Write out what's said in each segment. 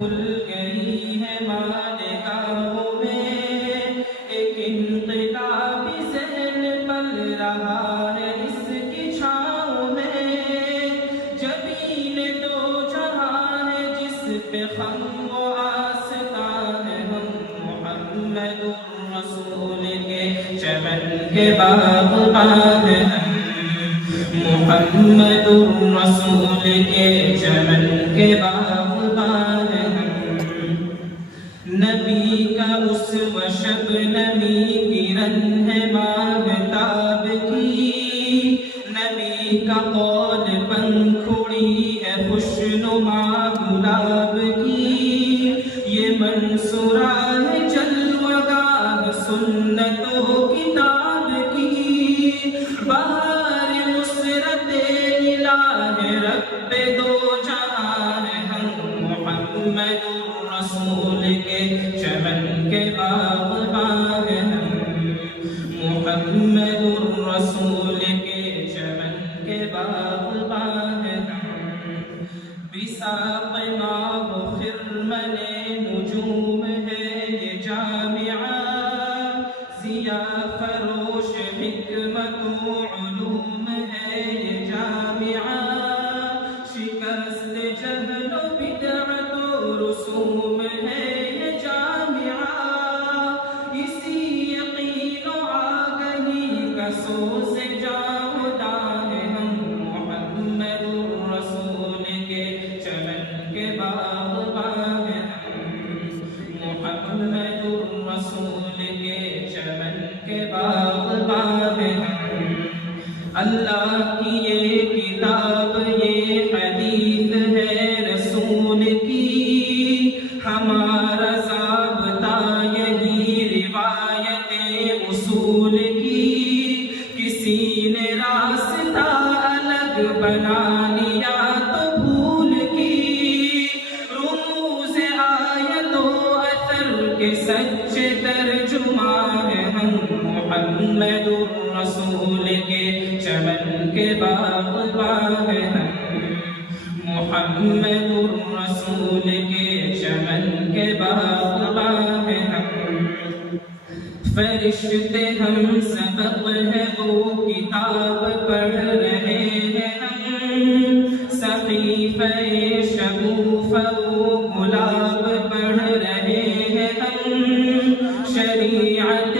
کھل گئی ہے مالگاہوں میں، ایک انقلابی ذہن پل رہا ہے اس کی چھاؤں میں، جبین دو جہاں ہے جس پہ خم و آستان ہے، ہم محمد الرسول کے چمن کے باغبان ہیں، محمد الرسول کے چمن کے باغبان ہیں، نبی کا اسوہ شبنمی کرن ہے ماہتاب کی، نبی کا قول پنکھڑی ہے خوشنما گلاب کی، یہ منصورہ ہے جلوہ گاہ سنت و کتاب کی، بہار نصرت الہ رب دو جہاں ہے، ہم محمد الرسول کے چمن کے باغبان ہیں، محمد الرسول کے چمن کے باغبان ہیں، بساق ماہ و خرمن نجوم ہے یہ جامعہ، ضیا فروش حکمت و علوم ہے یہ جامعہ، شکست جہل و بدعت و رسوم ہے یہ جامعہ، اسی یقین و آگہی کا سوز جاودان ہے، ہم محمد الرسول کے چمن کے باغبان ہیں، محمد الرسول کے چمن کے باغبان ہیں، اللہ کی یہ کتاب یہ حدیث ہے رسول کی، ہمارا ضابطہ یہی روایت اصول کی، کسی نے راستہ الگ بنا لیا تو بھول کی، رموز آیت و اثر کے سچے ترجمان ہیں، ہم محمد الرسول کے چمن کے باغبان ہیں، محمد الرسول کے چمن کے باغبان ہیں، فرشتے ہم سبق ہے وہ کتاب پڑھ رہے ہیں، ہم صحیفہ شگوفہ وہ گلاب پڑھ رہے ہیں، ہم شریعت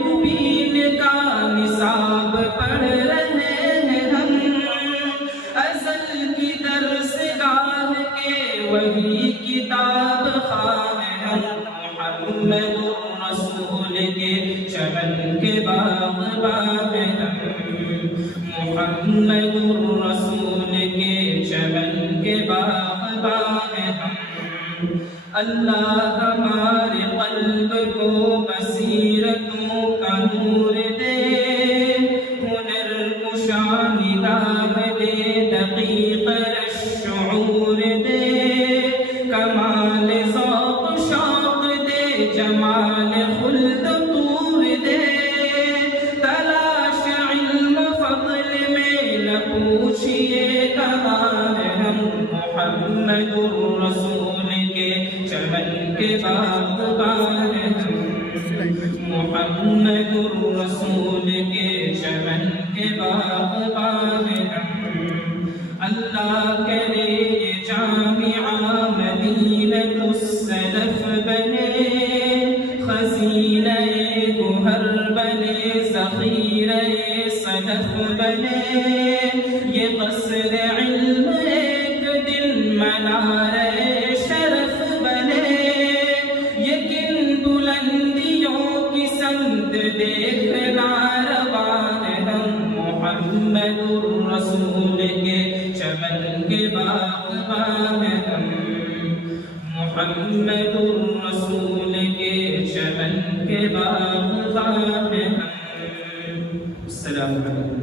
مبین کا نصاب پڑھ رہے ہیں، ہم ازل کی درس گاہ کے وہی کتاب خواہ ہیں، ہم محمد الرسول کے چمن کے باغبان ہیں، محمد الرسول کے چمن کے باغبان ہیں، اللہ ہمارے قلب کو بصیرتوں کا نور دے، ہنر کشا نگاہ دے، دقیق الشعور دے، کمال ذوق شوق دے، جمال خلد طور دے، تلاش علم فضل میں نہ پوچھئے کہاں ہے، ہم محمد الرسول کے چمن کے باغبان ہیں، محمد الرسول کے چمن کے باغبان ہیں، اللہ کرے یہ جامعہ مدینۃ السلف بنے، خزینہ گوہر بنے، ذخیرہ صدف بنے، یہ قصر علم ایک دن منارہ شرف بنے، یہ کن بلندیوں کی سمت دیکھنا روان ہے، ہم محمد الرسول کے چمن کے باغبان ہیں، ہم محمد الرسول کے چمن کے باغبان ہیں، السلام علیکم۔